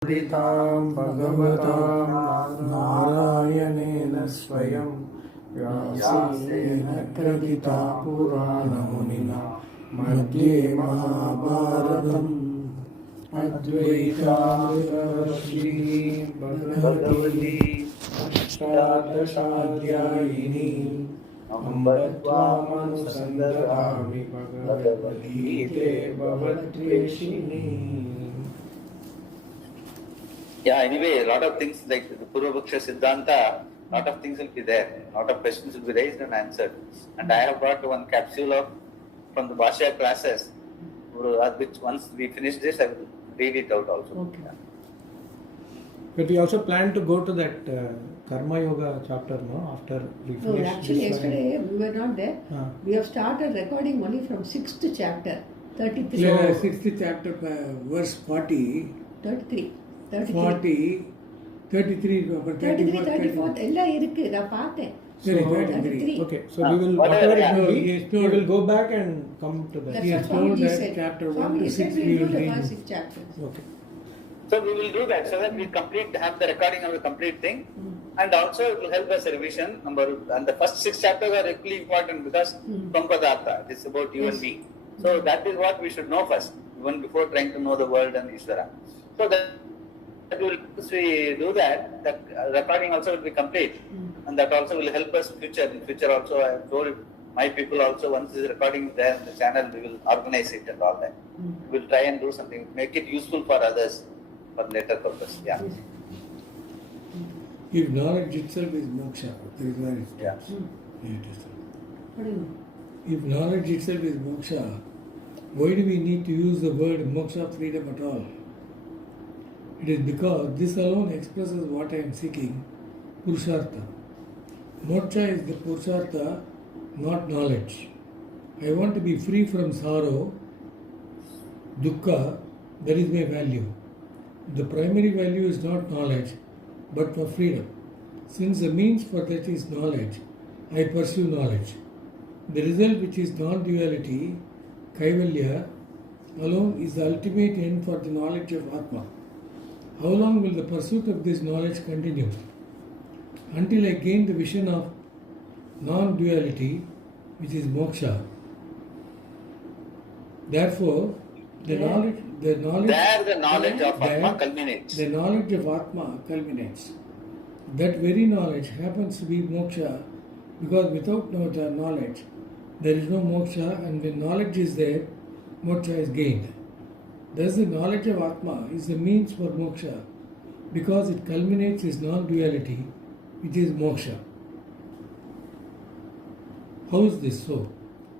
Puritam Bhagavatam Narayanena Swayam Vyasena Kradita Purana Munina Madhye Mahabharatam Advaita Shri Bhagavati Ashtadashadhyayini Ambatvamanusandharami Bhagavati Te Bhavatveshini. Yeah, anyway, a lot of things like the Purvapaksha Siddhanta, a lot of things will be there. A lot of questions will be raised and answered. And I have brought one capsule from the Bhashya classes, which once we finish this, I will read it out also. Okay. Yeah. But we also plan to go to that Karma Yoga chapter, no? After we finish. No, actually, yesterday we were not there. We have started recording only from 6th chapter, 33. Yeah, 6th chapter, verse 40. 33. 40, 33, 34 எல்லாம் இருக்கு நான் பார்த்தேன். 33. Okay, so we will whatever it may be, we will go back and come to that. He has told that chapter 1 to 6 we will read. Okay. So we will do that so that we have the recording of the complete thing, and also it will help us revision. And the first 6 chapters are equally important because Sampadartha, it is about you and me. So that is what we should know first, even before trying to know the world and Ishvara. So that once we do that, the recording also will be complete, and that also will help us future. In future also, I have told my people also, once this recording is there in the channel, we will organize it and all that. We will try and do something, make it useful for others for later purpose. Yeah. If knowledge itself is moksha, that is where it starts. If knowledge itself is moksha, why do we need to use the word moksha, freedom at all? It is because this alone expresses what I am seeking, Purushartha. Moksha is the Purushartha, not knowledge. I want to be free from sorrow, dukkha, that is my value. The primary value is not knowledge, but for freedom. Since the means for that is knowledge, I pursue knowledge. The result, which is non-duality, Kaivalya, alone is the ultimate end for the knowledge of Atma. How long will the pursuit of this knowledge continue? Until I gain the vision of non-duality, which is moksha. Therefore, the knowledge there the knowledge of Atma culminates. The knowledge of Atma culminates. That very knowledge happens to be moksha, because without knowledge, there is no moksha, and when knowledge is there, moksha is gained. Thus, the knowledge of Atma is the means for moksha, because it culminates its non-duality, which is moksha. How is this so?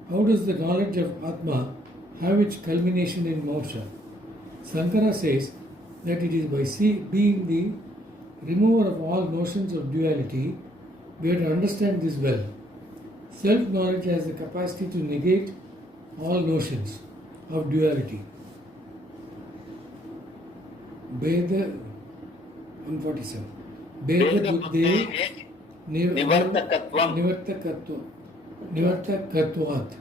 How does the knowledge of Atma have its culmination in moksha? Sankara says that it is by being the remover of all notions of duality. We have to understand this well. Self-knowledge has the capacity to negate all notions of duality. Veda 147. Veda buddhi Nivartakatvat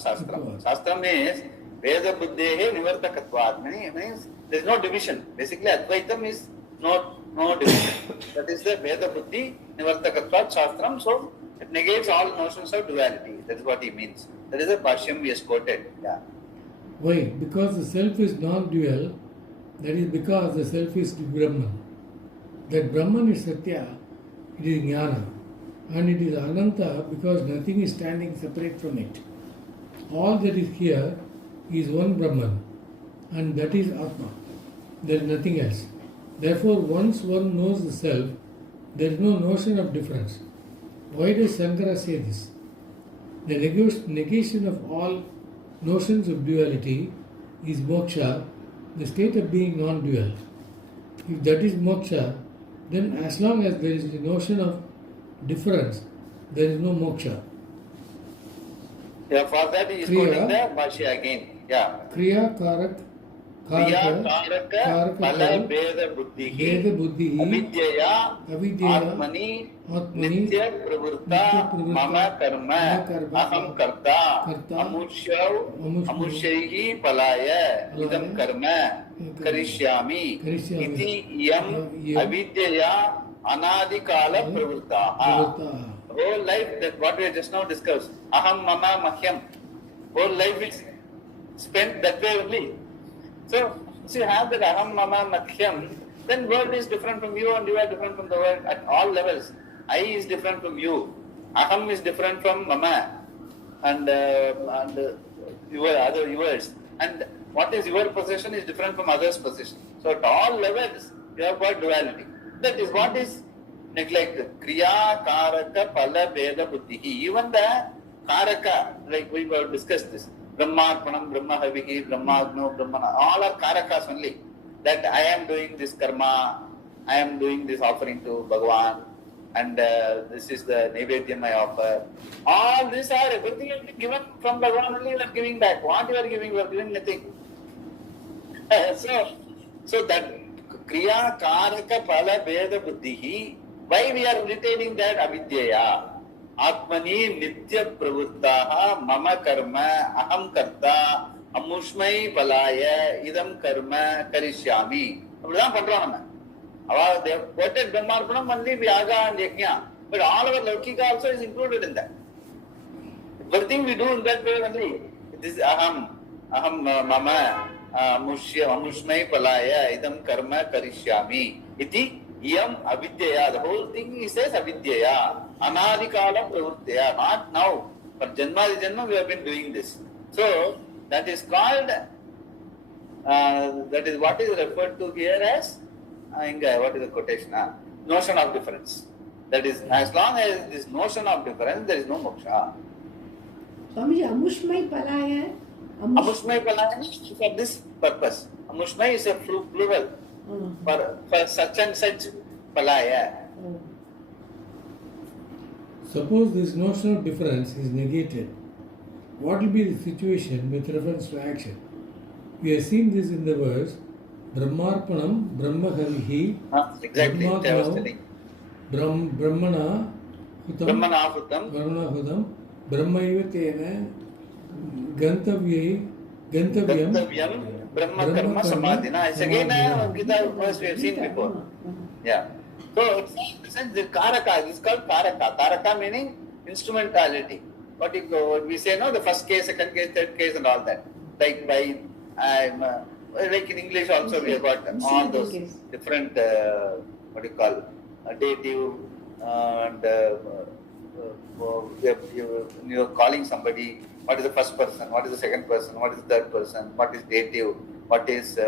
Shastram. Shastram is Veda Buddhehe Nivartakatvat. Means there is no division. Basically, Advaitam is no division. That is the Veda Buddhi Nivartakatvat Shastram. So it negates all notions of duality. That is what he means. That is the Bhashyam he has quoted. Yeah. Why? Because the self is non-dual. That is because the self is Brahman. That Brahman is Satya, it is Jnana. And it is Ananta because nothing is standing separate from it. All that is here is one Brahman, and that is Atma. There is nothing else. Therefore, once one knows the self, there is no notion of difference. Why does Shankara say this? The negation of all notions of duality is moksha, the state of being non-dual. If that is moksha, then as long as there is the notion of difference, there is no moksha. Yeah, for that he is quoting the Bhashya again. Yeah. Kriya Karak Kriya Karaka Pala Beda Buddhihi Avidyaya Atmani Nitya Pravurta Mama Karma Aham Karta Amushyahi Palaya Idam Karma Karishyami Iti Yam Avidyaya Anadikala Pravurtaha. Whole life, that what we have just now discussed, Aham Mama Mahyam, whole life is spent that way only. So, if you have that Aham Mama Mahyam, then world is different from you and you are different from the world at all levels. I is different from you. Aham is different from Mama and your other yours. And what is your possession is different from others' possession. So at all levels, you have got duality. That is what is neglected. Kriya, Karaka, Pala, Veda, Buddhi. Even the Karaka, like we have discussed this, Brahmarpanam, Brahma Havihi, Brahmagno, Brahmana, all are Karakas only. That I am doing this karma, I am doing this offering to Bhagavan, and this is the Naivedyam I offer. All these are, everything has been given from Bhagavan only, you are giving back. What you are giving nothing. So that Kriya, Karaka, Pala, Veda, Buddhihi, why we are retaining that Avidyaya? Atmani Nitya Pravurtaha Mama Karma Aham Karta Amushmai Palaya Idam Karma Karishyami. அப்படிதான் பண்றோம் நம்ம. They have quoted Brahmarpanam only Vyaga and Yajna. But all our Laukika also is included in that. Everything we do in that way only. This is Aham Mama Amushmai Palaya Idam Karma Karishyami. Iti Yam Avidyaya. The whole thing he says Avidyaya. Anadikala Pravurtaya. Not now. For Janma we have been doing this. So that is called, that is what is referred to here as, what is the quotation? Notion of difference. That is, as long as this notion of difference, there is no moksha. Swamiji, Amushmai Palaya. Amushmai Palaya is for this purpose. Amushmai is a plural for such and such Palaya. Suppose this notion of difference is negated, what will be the situation with reference to action? We have seen this in the verse Brahmarpanam Brahma Havihi Exactly, I was telling. Brahmana Brahmanahutam Brahmaivatena Gantavyam Brahma Karma Samadhina. It's again a Gita verse we have seen before. Yeah. So it's the Karaka. It's called Karaka. Karaka meaning instrumentality. What we say, no, the first case, second case, third case, and all that. Like by, like in English also we have got all those different, dative, and you're calling somebody. What is the first person? What is the second person? What is the third person? What is dative? What is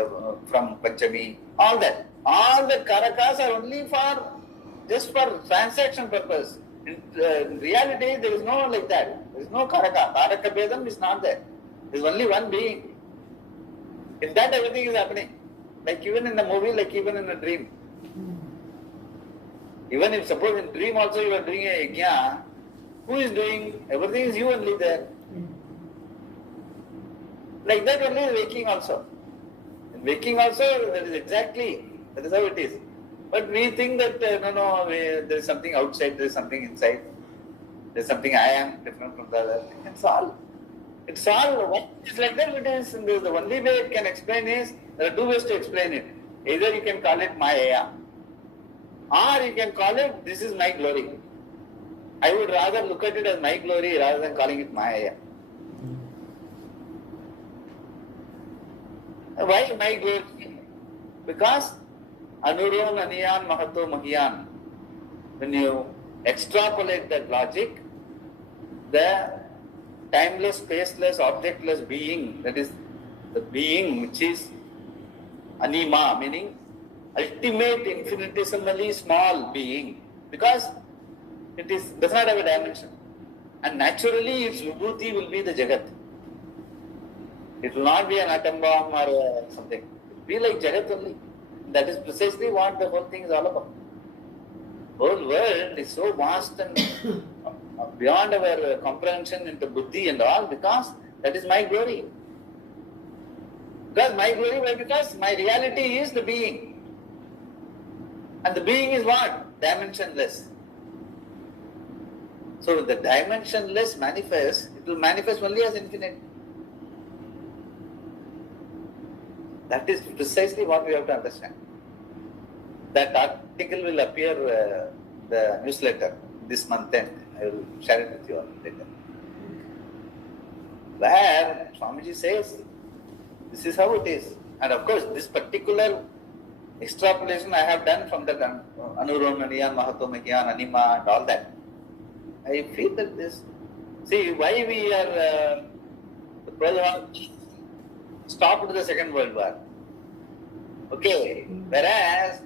from Panchami? All that. All the Karakas are only for, just for transaction purpose. In reality, there is no like that. There is no Karaka. Karaka Bedam is not there. There is only one being. In that, everything is happening. Like even in the movie, like even in a dream. Even if suppose in dream also you are doing a yajna, who is doing? Everything is you only there. Like that only in waking also. In waking also, that is exactly, that is how it is. But we think that, there is something outside, there is something inside. There is something I am different from the other. It's all. What is like that, it is. The only way it can explain is, there are two ways to explain it. Either you can call it Maya, or you can call it, this is my glory. I would rather look at it as my glory rather than calling it Maya. Why my glory? Because Anuron, Aniyan, Mahato, Mahiyan. When you extrapolate that logic, the timeless, spaceless, objectless being, that is the being which is Anima, meaning ultimate, infinitesimally small being, because it does not have a dimension. And naturally its vibhuti will be the Jagat. It will not be an atom bomb or something. It will be like Jagat only. That is precisely what the whole thing is all about. The whole world is so vast and beyond our comprehension into buddhi and all, because that is my glory. Because my glory, why? Because my reality is the being. And the being is what? Dimensionless. So the dimensionless manifests, it will manifest only as infinite. That is precisely what we have to understand. That article will appear the newsletter this month end. I will share it with you all later. Where Swamiji says, this is how it is. And of course, this particular extrapolation I have done from the Anuromaniya, Mahatomagyan, Anima and all that. I feel that this, see why we are, the World War stopped the Second World War. Okay, whereas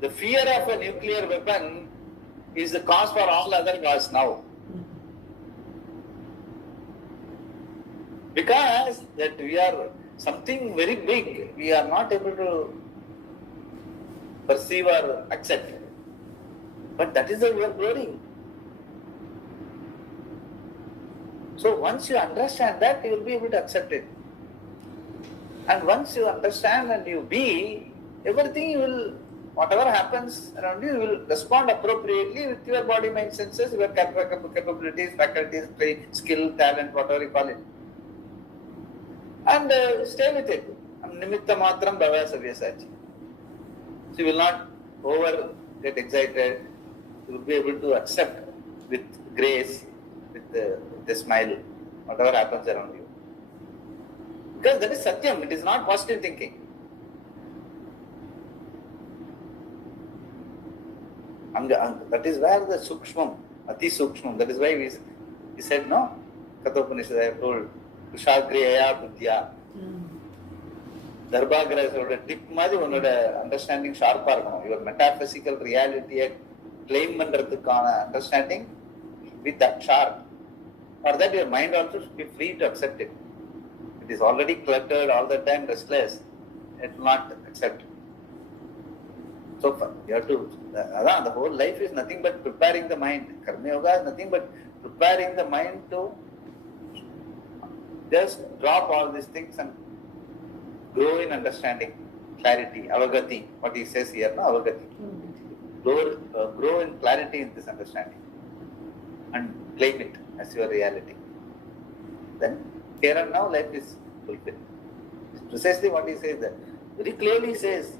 the fear of a nuclear weapon is the cause for all other wars now. Because that we are something very big, we are not able to perceive or accept. But that is the glory. So once you understand that, you will be able to accept it. And once you understand and you be, everything you will, whatever happens around you, you will respond appropriately with your body, mind, senses, your capabilities, faculties, skill, talent, whatever you call it. And stay with it. Nimitta matram bhava savyasachi. So you will not get excited. You will be able to accept with grace, with a smile, whatever happens around you. Because that is satyam, it is not positive thinking. That is where the sukshmam, ati sukshmam, that is why we said, no? Kathopanishad, I have told, kushagriyaya buddhya. Darbhagraya, tip மாதிரி உன்னோட understanding ஷார்ப்பா இருக்கணும். Your metaphysical reality claim பண்றதுக்கான understanding with that sharp. For that your mind also should be free to accept it. It is already cluttered all the time, restless. It will not accept. So you have to, the whole life is nothing but preparing the mind. Karma Yoga is nothing but preparing the mind to just drop all these things and grow in understanding, clarity, avagati, what he says here, no, avagati. Grow in clarity in this understanding and claim it as your reality. Then, here and now, life is fulfilled. It's precisely what he says there. Very clearly says,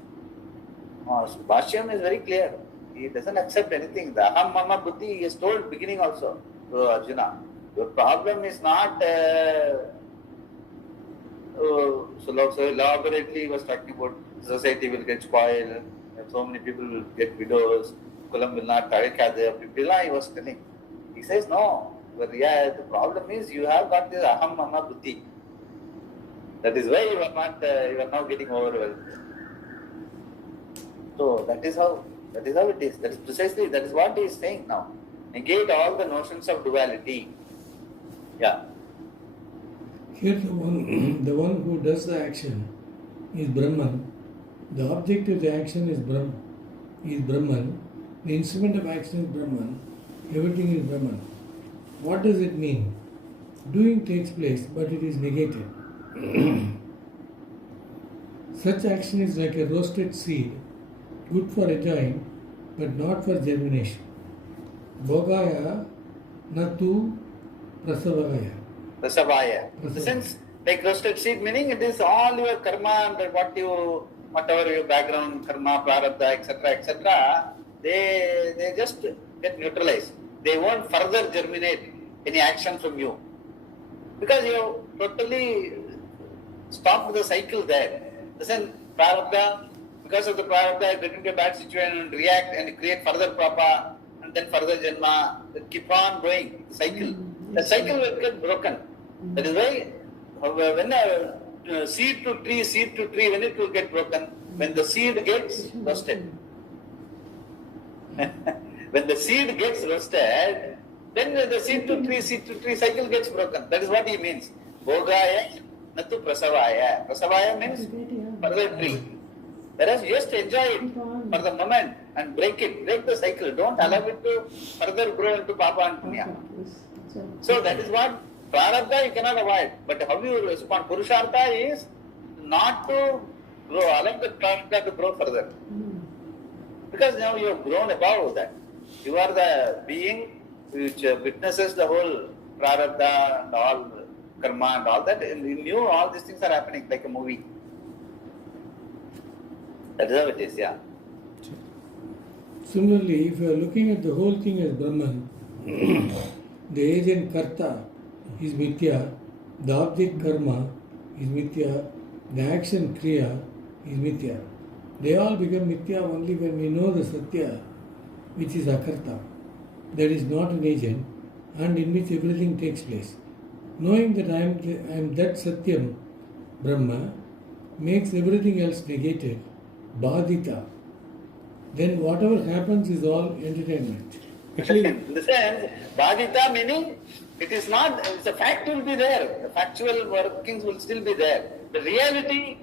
Bhashyam is very clear. He doesn't accept anything. The aham mama buddhi, he has told beginning also to Arjuna. Your problem is not so elaborately he was talking about society will get spoiled, and so many people will get widows, Kulam will not tarikade, he was telling. He says, no, the problem is you have got this aham mama buddhi. That is why you are now getting overwhelmed. So that is how it is. That is precisely, that is what he is saying now. Negate all the notions of duality. Yeah. Here the one who does the action is Brahman. The object of the action is Brahman. The instrument of action is Brahman. Everything is Brahman. What does it mean? Doing takes place, but it is negated. Such action is like a roasted seed, good for enjoying, but not for germination. Bhogaya natu prasavagaya. Prasavaya. In the sense, like roasted seed, meaning it is all your karma and whatever your background, karma, prarabdha, etc., they just get neutralized. They won't further germinate any action from you. Because you totally stopped the cycle there. The sense, prarabdha, because of the prarabdha, you get into a bad situation and react and create further papa and then further janma. They keep on going, the cycle. The cycle will get broken. That is why when seed to tree, when it will get broken, when the seed gets roasted. When the seed gets roasted, then the seed to tree cycle gets broken. That is what he means. Bhogaya natu prasavaya. Prasavaya means further tree. Whereas you just enjoy it for the moment and break the cycle. Don't allow it to further grow into papa and punya. So that is what prarabdha you cannot avoid. But how you respond? Purushartha is not to grow, allow the prarabdha to grow further. Because now you have grown above that. You are the being which witnesses the whole prarabdha and all karma and all that. And in you, all these things are happening like a movie. That is how it is, yeah. Similarly, if you are looking at the whole thing as Brahman, the agent karta is mithya, the object karma is mithya, the action kriya is mithya. They all become mithya only when we know the satya, which is akarta, that is not an agent, and in which everything takes place. Knowing that I am that satyam, Brahma, makes everything else negated, badita. Then whatever happens is all entertainment. Actually, In the sense, badita meaning it is not, the fact will be there. The factual workings will still be there. The reality,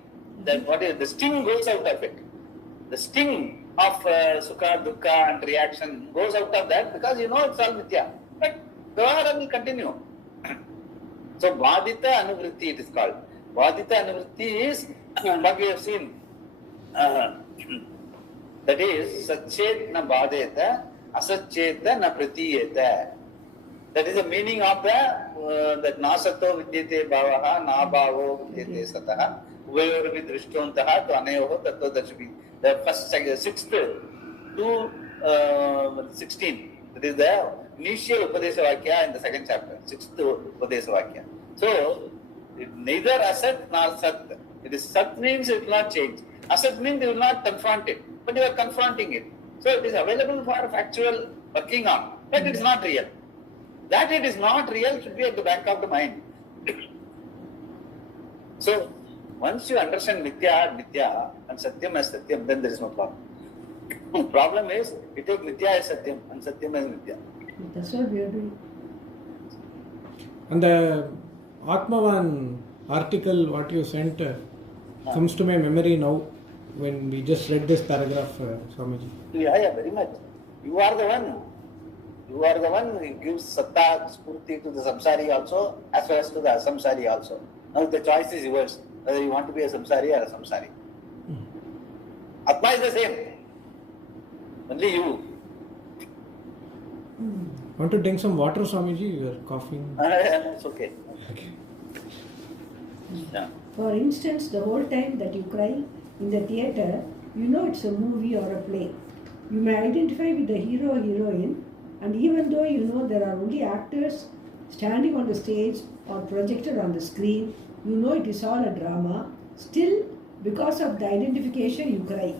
that what is, the sting goes out of it. The sting of sukha, dukkha and reaction goes out of that because you know it's all mithya. But Vyavahara will continue. So badita anuvritti it is called. Badita anuvritti is what we have seen. That is satchet na badeta, asatcheta na pratiyeta. That is the meaning of that nasato vidyate bhavaha, na bhavo vidyate sataha, uvayorapi drishtontaha to anayoho tattva darshavi. The first, 6th to 16. That is the initial Upadesa Vakya in the 2nd chapter, 6th Upadesa Vakya. So, neither asat nor sat. It is sat means it will not change. Asat means you will not confront it, but you are confronting it. So, it is available for factual working on, but it is not real. That it is not real should be at the back of the mind. So, once you understand mithya and satyam as satyam, then there is no problem. The problem is, you take mithya as satyam and satyam as mithya. That's what we are doing. and the Atmavan article what you sent comes to my memory now when we just read this paragraph, Swamiji. Yeah, very much. You are the one. You are the one who gives satta, spurti to the samsari also, as well as to the asamsari also. Now the choice is yours, whether you want to be a samsari or a samsari. Atma is the same. Only you. Want to drink some water, Swamiji? You are coughing. It's okay. Okay. Yeah. For instance, the whole time that you cry in the theatre, you know it's a movie or a play. You may identify with the hero or heroine, and even though you know there are only actors standing on the stage or projected on the screen, you know it is all a drama, still because of the identification you cry.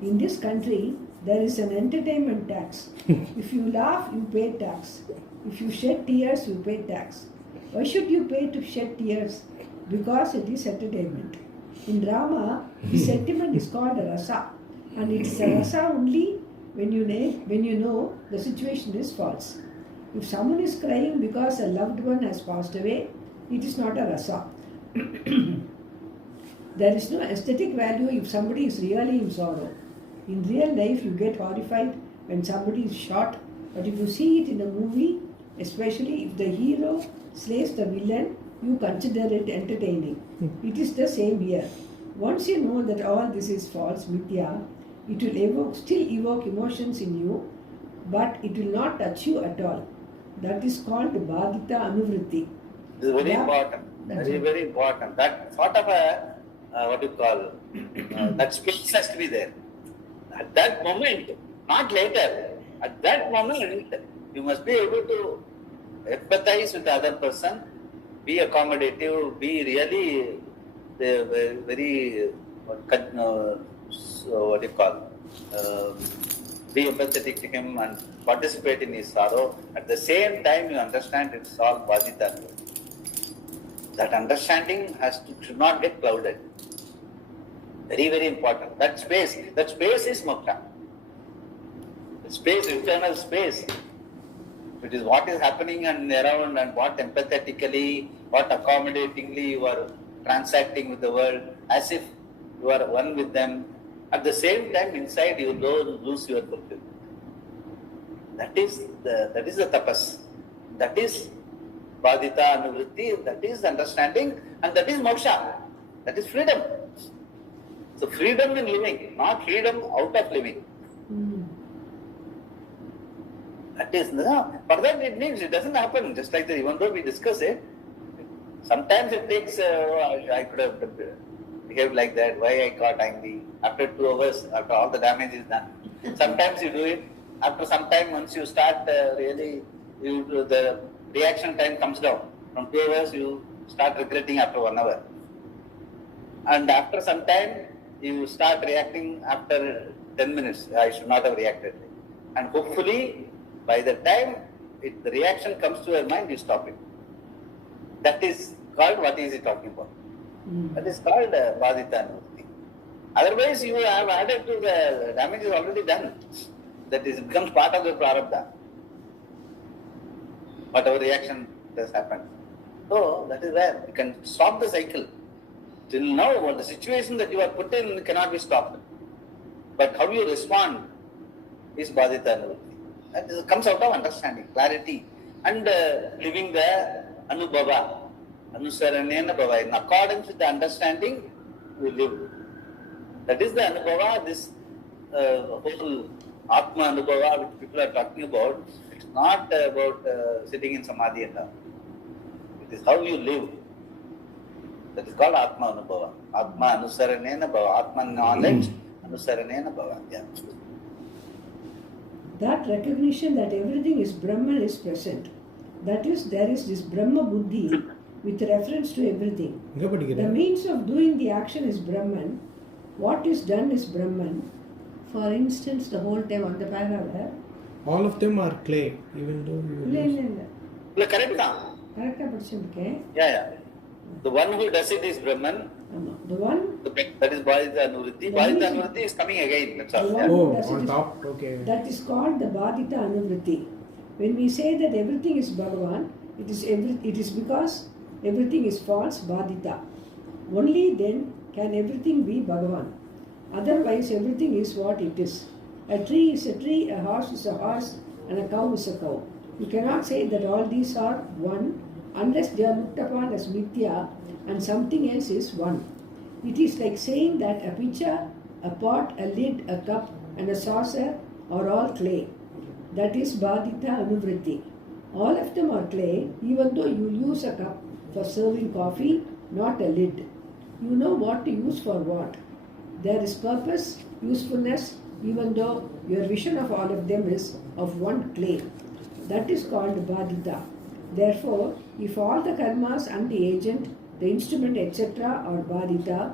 In this country, there is an entertainment tax. If you laugh, you pay tax. If you shed tears, you pay tax. Why should you pay to shed tears? Because it is entertainment. In drama, the sentiment is called a rasa, and it is a rasa only when you know the situation is false. If someone is crying because a loved one has passed away, it is not a rasa. There is no aesthetic value if somebody is really in sorrow. In real life, you get horrified when somebody is shot, but if you see it in a movie, especially if the hero slays the villain, you consider it entertaining. It is the same here. Once you know that all this is false, mithya, it will still evoke emotions in you, but it will not touch you at all. That is called badita anuvritti. This is very Yeah. important. That's Very, it. very important. That sort of a, what you call, that space has to be there. At that moment, not later, at that moment, you must be able to empathize with the other person, be accommodative, be really very, what do you call, be empathetic to him and participate in his sorrow. At the same time, you understand it's all badita. That understanding should not get clouded. Very, very important. That space is moksha. The space, internal space. It is what is happening and around and what empathetically, what accommodatingly you are transacting with the world as if you are one with them. At the same time, inside you don't lose your fulfillment. That is the tapas. That is badita anuvritti. That is understanding, and that is moksha. That is freedom. So freedom in living, not freedom out of living. That is, for that it means it doesn't happen just like that. Even though we discuss it, sometimes it takes, I could have behaved like that, why I got angry. After 2 hours, after all the damage is done. Sometimes you do it. After some time, once you start the reaction time comes down. From 2 hours, you start regretting after 1 hour. And after some time, you start reacting after 10 minutes. I should not have reacted. And hopefully, by the time the reaction comes to your mind, you stop it. That is called, what is he talking about? That is called Badita Nurti. Otherwise, you have added to the damage is already done. That is, becomes part of the prarabdha. Whatever reaction has happened. So, that is where you can stop the cycle. Till now, the situation that you are put in cannot be stopped. But how you respond is Badita Nurti. That comes out of understanding, clarity, and living the Anubhava. Anusaranena Bhava. In accordance with the understanding, we live. That is the Anubhava, this whole Atma Anubhava which people are talking about. It's not about sitting in Samadhi and all. It is how you live. That is called Atma Anubhava. Atma Anusaranena Bhava. Atma knowledge, Anusaranena Bhava. Yeah. That recognition that everything is Brahman is present. That is, there is this Brahma Buddhi with reference to everything. The means of doing the action is Brahman. What is done is Brahman. For instance, the whole time on the paragraph. All of them are clay, even though you Correct now? Correct. Yeah. The one who does it is Brahman. The one That is Badita Anuvritti. Badita Anuvritti is coming again. That's all. on top, okay. That is called the Badita Anuvritti. When we say that everything is Bhagavan, it is because everything is false, Badita. Only then can everything be Bhagavan. Otherwise, everything is what it is. A tree is a tree, a horse is a horse, and a cow is a cow. You cannot say that all these are one unless they are looked upon as mithya and something else is one. It is like saying that a pitcher, a pot, a lid, a cup, and a saucer are all clay. That is Badita Anuvritti. All of them are clay, even though you use a cup for serving coffee, not a lid. You know what to use for what. There is purpose, usefulness, even though your vision of all of them is of one clay. That is called Badita. Therefore, if all the karmas and the agent, the instrument, etc. are Badita,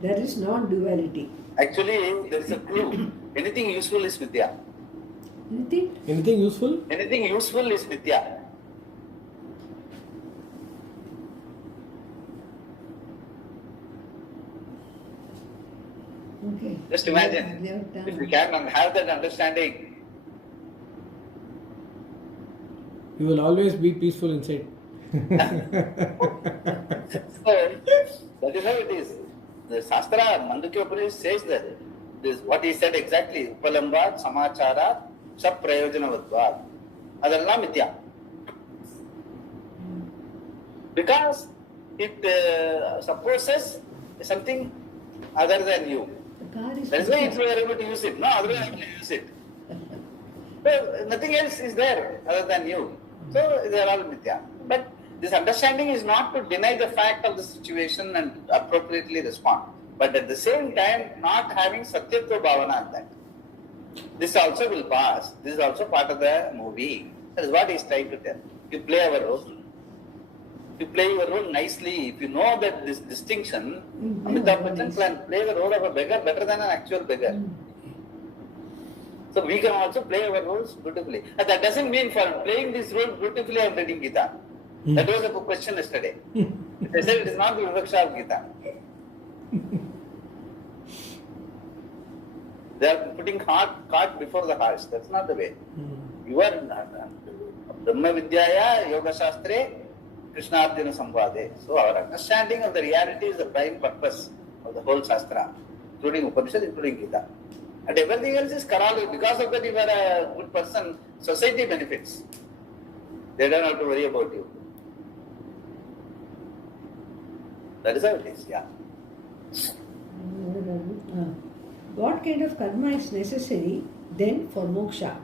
there is non-duality. Actually, there is a clue. Anything useful is Vidya. Anything useful? Anything useful is Vidya. Okay. Just imagine, if you can have that understanding, You will always be peaceful inside. so that is how it is. The Shastra, Mandukya Upanishad says that this what he said exactly. Upalambat, Samachara, Chap Prayojanavadvad. Adalla Mithya. Because it supposes something other than you. That is why you are able to use it. No, otherwise I will use it. So nothing else is there other than you. So they are all mithya. But this understanding is not to deny the fact of the situation and appropriately respond. But at the same time, not having satyatva bhavana on that. This also will pass. This is also part of the movie. That is what he is trying to tell. You play our role. You play your role nicely. If you know that this distinction, Amitabh Bachchan can play the role of a beggar better than an actual beggar. So we can also play our roles beautifully. And that doesn't mean for playing this role beautifully I am reading Gita. That was a question yesterday. They said it is not the Vivaksha of Gita. They are putting cart before the horse. That's not the way. You are Brahma Vidyaya Yoga Shastre Krishna Arjuna Samvade. So our understanding of the reality is the prime purpose of the whole Shastra, including Upanishad, including Gita. And everything else is Karali. Because of that, you are a good person, society benefits. They don't have to worry about you. That is how it is, yeah. What kind of karma is necessary then for moksha?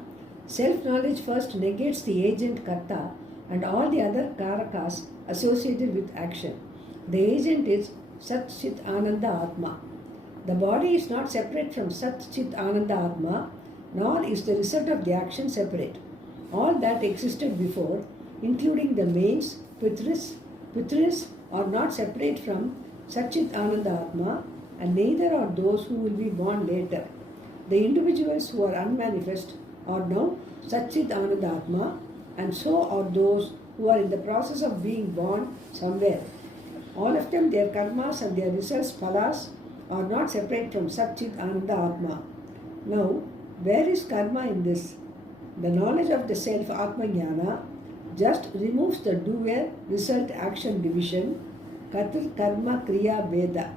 Self-knowledge first negates the agent karta and all the other karakas associated with action. The agent is Sat Chit Ananda Atma. The body is not separate from Sat Chit Ananda Atma, nor is the result of the action separate. All that existed before, including the mains, pitris, are not separate from Sat Chit Ananda Atma, and neither are those who will be born later. The individuals who are unmanifest are now Sat Chit Ananda Atma, and so are those who are in the process of being born somewhere. All of them, their karmas and their results, phalas, are not separate from Sat Chit Ananda Atma. Now, where is karma in this? The knowledge of the self, Atma Jnana, just removes the doer, result, action division, Katir, Karma, Kriya, Veda.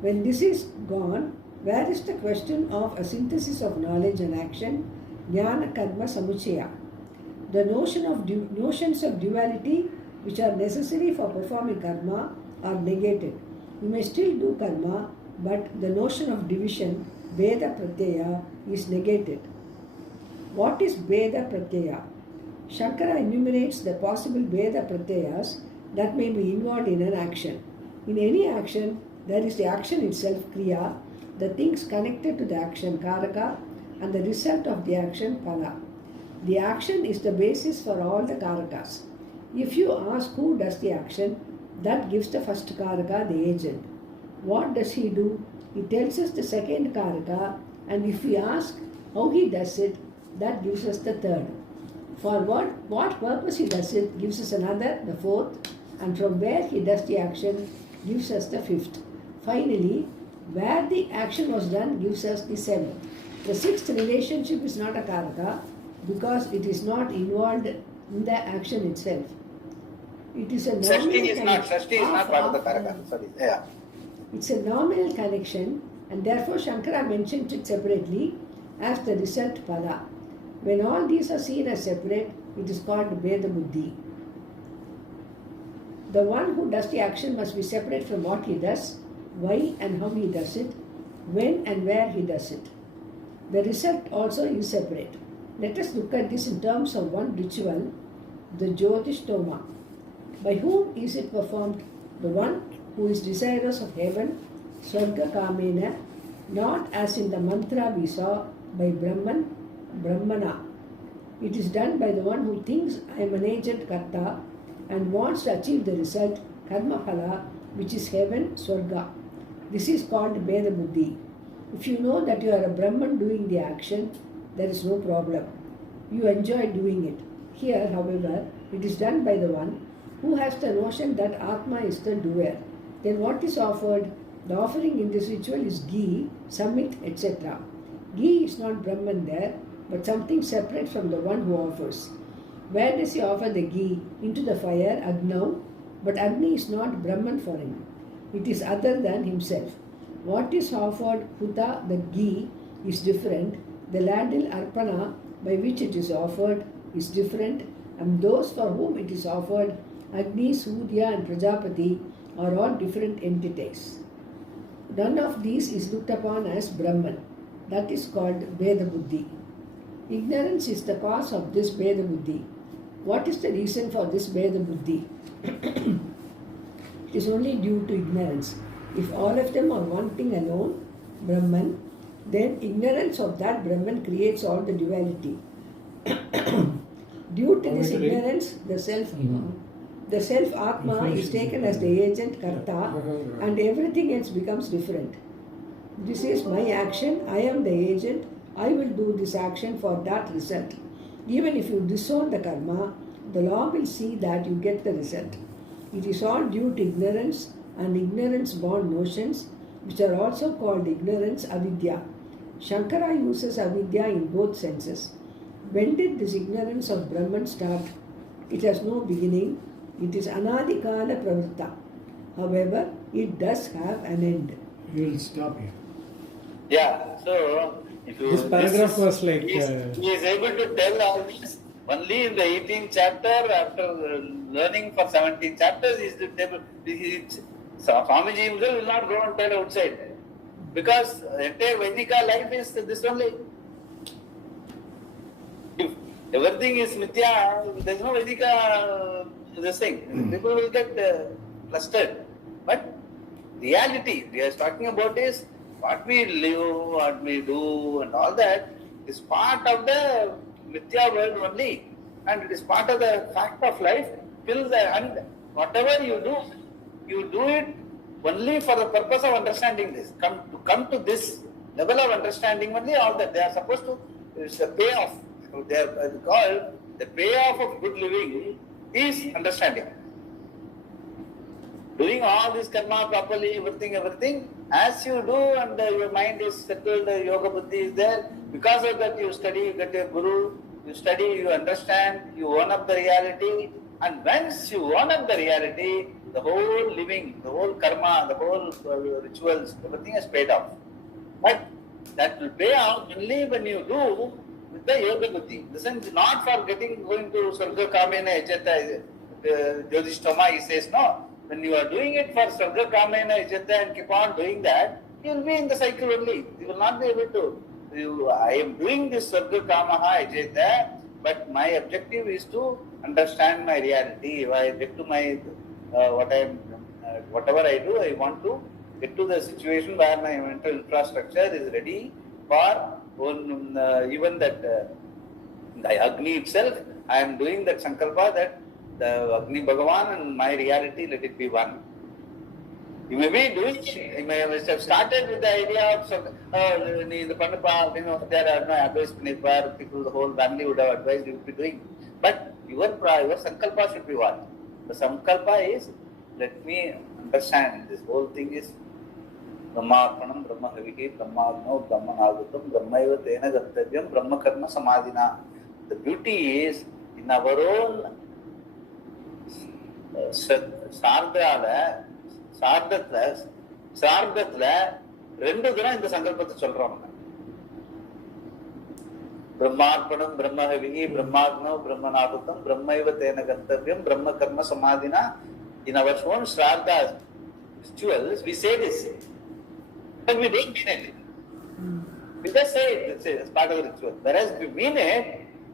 When this is gone, where is the question of a synthesis of knowledge and action, Jnana, Karma, Samuchaya? The notions of duality which are necessary for performing karma are negated. You may still do karma, but the notion of division, Veda Pratyaya, is negated. What is Veda Pratyaya? Shankara enumerates the possible Veda Pratyayas that may be involved in an action. In any action, there is the action itself, Kriya, the things connected to the action, Karaka, and the result of the action, Phala. The action is the basis for all the Karakas. If you ask who does the action, that gives the first Karaka, the agent. What does he do? He tells us the second Karaka, and if we ask how he does it, that gives us the third. For what purpose he does it gives us another, the fourth, and from where he does the action gives us the fifth. Finally, where the action was done gives us the seventh. The sixth relationship is not a Karaka because it is not involved in the action itself. It is a Shashti is not part of the Karaka. Sorry. Yeah. It's a nominal connection, and therefore Shankara mentions it separately as the result Phala. When all these are seen as separate, it is called Veda Buddhi. The one who does the action must be separate from what he does, why and how he does it, when and where he does it. The result also is separate. Let us look at this in terms of one ritual, the Jyotishtoma. By whom is it performed? The one who is desirous of heaven, Swarga Kamena, not as in the mantra we saw by Brahmana. It is done by the one who thinks I am an agent Karta and wants to achieve the result, Karma Phala, which is heaven, Swarga. This is called Veda Buddhi. If you know that you are a Brahman doing the action, there is no problem. You enjoy doing it. Here, however, it is done by the one who has the notion that Atma is the doer. Then what is offered? The offering in this ritual is ghee, samit, etc. Ghee is not Brahman there, but something separate from the one who offers. Where does he offer the ghee? Into the fire, Agnav, but Agni is not Brahman for him. It is other than himself. What is offered, Huta, the ghee, is different. The ladle Arpana, by which it is offered, is different, and those for whom it is offered, Agni, Surya and Prajapati, are all different entities. None of these is looked upon as Brahman. That is called Veda Buddhi. Ignorance is the cause of this Veda Buddhi. What is the reason for this Veda Buddhi? It is only due to ignorance. If all of them are one thing alone, Brahman, then ignorance of that Brahman creates all the duality. Due to this ignorance, the self Atma is taken as the agent Karta, and everything else becomes different. This is my action, I am the agent, I will do this action for that result. Even if you disown the karma, the law will see that you get the result. It is all due to ignorance and ignorance-born notions, which are also called ignorance, avidya. Shankara uses avidya in both senses. When did this ignorance of Brahman start? It has no beginning. It is anadikala pravritta. However, it does have an end. You will stop here. Yeah, so if you, This paragraph was like... he is able to tell all this only in the 18th chapter. After learning for 17 chapters, he is able, So Swamiji himself will not go and tell outside. Because the entire Vedika life is this only. If everything is Mithya, there is no Vedika this thing. People will get flustered. But reality we are talking about is what we live, what we do and all that is part of the Mithya world only. And it is part of the fact of life. And whatever you do it only for the purpose of understanding this. Come to this level of understanding only all that. They are supposed to, it's a payoff. They are called the payoff of good living is understanding. Doing all this karma properly, everything, as you do and your mind is settled, yoga buddhi is there, because of that you study, you get a guru, you study, you understand, you own up the reality, and once you own up the reality, the whole living, the whole karma, the whole rituals, everything is paid off. But that will pay off only when you do with the yoga buddhi. This is not for going to Sarga Kamena Ejata Jyothishtoma, he says no. When you are doing it for Sarga Kamena Ejata and keep on doing that, you will be in the cycle only. You will not be able to. I am doing this Sarga Kamaha Ejata, but my objective is to understand my reality. If I get to my whatever I do, I want to get to the situation where my mental infrastructure is ready for even that the Agni itself. I am doing that Sankalpa that the Agni Bhagavan and my reality, let it be one. You may be doing, you may have started with the idea of the Pandapa, there are no advice, people, the whole family would have advised you to be doing. But your Sankalpa should be what? The Sankalpa is, let me understand, this whole thing is Brahmarpanam, Brahma Havihi, Brahmagno, Brahma Nagutam, Brahmaiva Tena Gattavyam, Brahma Karma Samadhina. The beauty is in our own சார்தத்துல ரெண்டு தினம் இந்த சங்கல்பத்தை சொல்றோம். பிரம்மார்ப்பணம், பிரம்மஹவிஹி, பிரம்மாக்னோ, பிரம்மநாகுத்தம், பிரம்மைவ தேன கர்த்தவ்யம், பிரம்ம கர்ம சமாதினா. In our own Shraddha rituals, we say this, but we don't mean it. We just say it as part of the ritual. Whereas we mean it,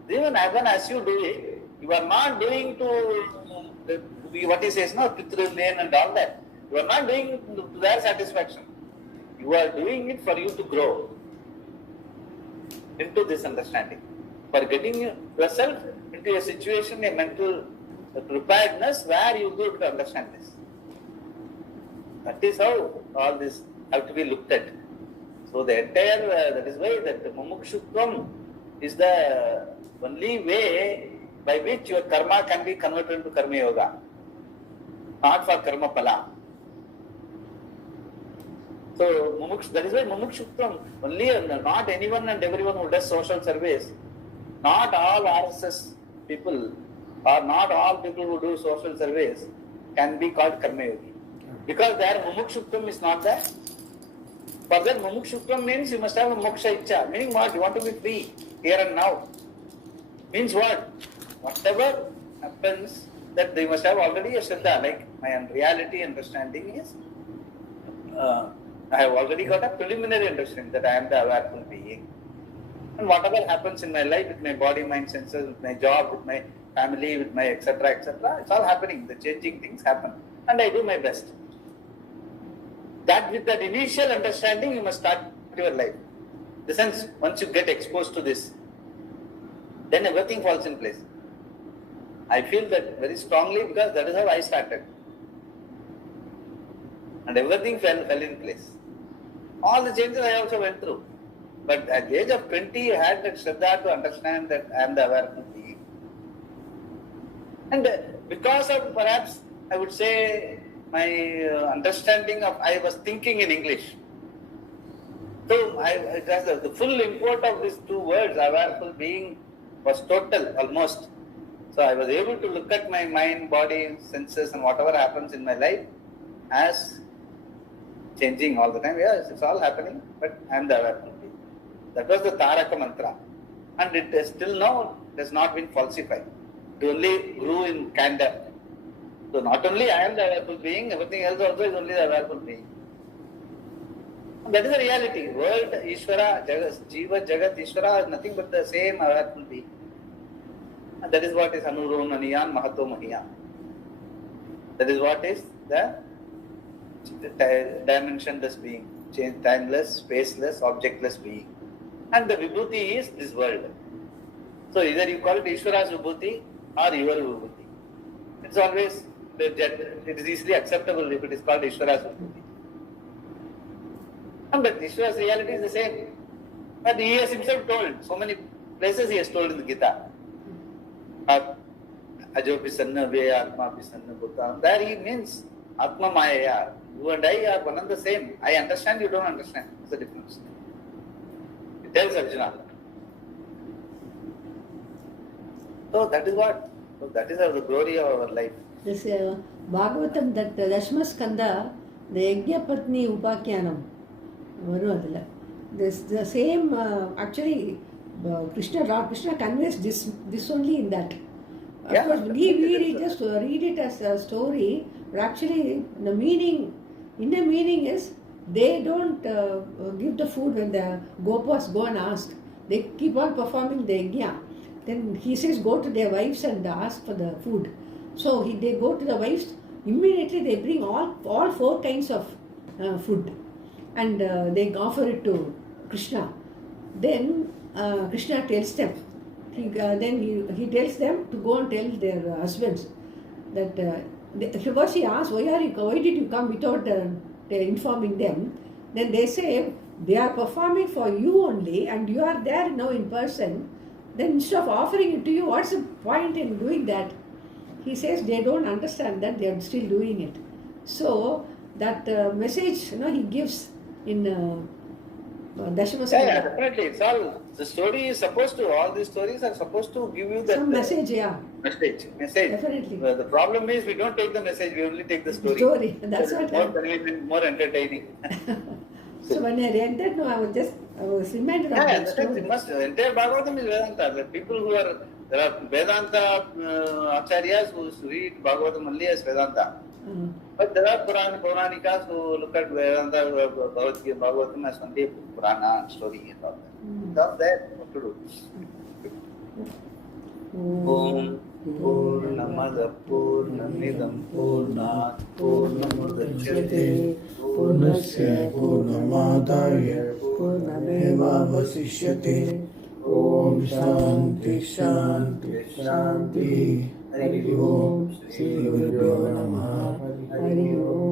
even as you do it, you are not doing to what he says, no, Pitru Lane and all that. You are not doing it to their satisfaction. You are doing it for you to grow into this understanding. For getting yourself into a situation, a mental preparedness where you go to understand this. That is how all this have to be looked at. So the entire, that is why that mumukshutvam is the only way by which your karma can be converted into karma yoga. Not for karma pala. So that is why mumukshutvam, only not anyone and everyone who does social service, not all RSS people or not all people who do social service can be called karma yogi. Because their mumukshutvam is not there. For that mumukshutvam means you must have a moksha icha. Meaning what? You want to be free here and now. Means what? Whatever happens, that they must have already a shraddha, like my reality understanding is, I have already got a preliminary understanding that I am the awareful being. And whatever happens in my life, with my body, mind, senses, with my job, with my family, with my etc., it's all happening. The changing things happen. And I do my best. That with that initial understanding, you must start your life. In the sense, once you get exposed to this, then everything falls in place. I feel that very strongly because that is how I started. And everything fell in place. All the changes I also went through. But at the age of 20, I had that shraddha to understand that I am the awareness being. And because of perhaps, I would say, my understanding of, I was thinking in English. So the full import of these two words, awareness being, was total almost. So I was able to look at my mind, body, senses and whatever happens in my life as changing all the time. Yes, it's all happening, but I am the awareness being. That was the Taraka mantra. And it is still now, it has not been falsified. It only grew in candor. So not only I am the awareable being, everything else also is only the awareable being. And that is the reality. World, Ishvara, Jagat, Jiva, Jagat, Ishvara is nothing but the same awareable being. And that is what is Anurom Maniyan Mahato Mahiyan. That is what is the dimensionless being, timeless, spaceless, objectless being. And the Vibhuti is this world. So either you call it Ishvara's Vibhuti or your Vibhuti. It's always, it is easily acceptable if it is called Ishvara's Vibhuti. But Ishvara's reality is the same. But he has himself told, so many places he has told in the Gita. Ajo Pisanna Ve Atma Pisanna Bhuta. There he means Atma Maya. You and I are one and the same. I understand, you don't understand. What's the difference? He tells Arjuna. So that is what? So that is the glory of our life. This Bhagavatam, that Dashma Skanda, the Yajnapatni Upakyanam, this the same, actually, Krishna conveys this only in that. Of course, we just read it as a story, but actually the meaning, inner meaning is they don't give the food when the Gopas go and ask. They keep on performing the yajna. Then he says, go to their wives and ask for the food. So they go to the wives, immediately they bring all 4 kinds of food and they offer it to Krishna. Then Krishna tells them, he tells them to go and tell their husbands that because he asks, why did you come without informing them? Then they say, they are performing for you only and you are there now in person. Then instead of offering it to you, what's the point in doing that? He says they don't understand that, they are still doing it. So that message, he gives in Dashama. Yeah, definitely. It's all, the story is supposed to, all these stories are supposed to give you that some message, Message. Definitely. The problem is we don't take the message, we only take the story. That's what more convenient, more entertaining. So when I read that, I was reminded of that story. Entire Bhagavatam is Vedanta. The people who are, there are Vedanta acharyas who read Bhagavatam only as Vedanta. But there are Puranikas who look at Vedanta, Bhagavatam as only Purana story and all that. It's all there, what to do. Om Purnamada Purnamidam Purnat Purnamudachyate Purnasya Purnamadaya Purnameva Vasishyate. Om Shanti Shanti Shanti. Hari Om. Shri Gurubhyo Namaha. Hari Om.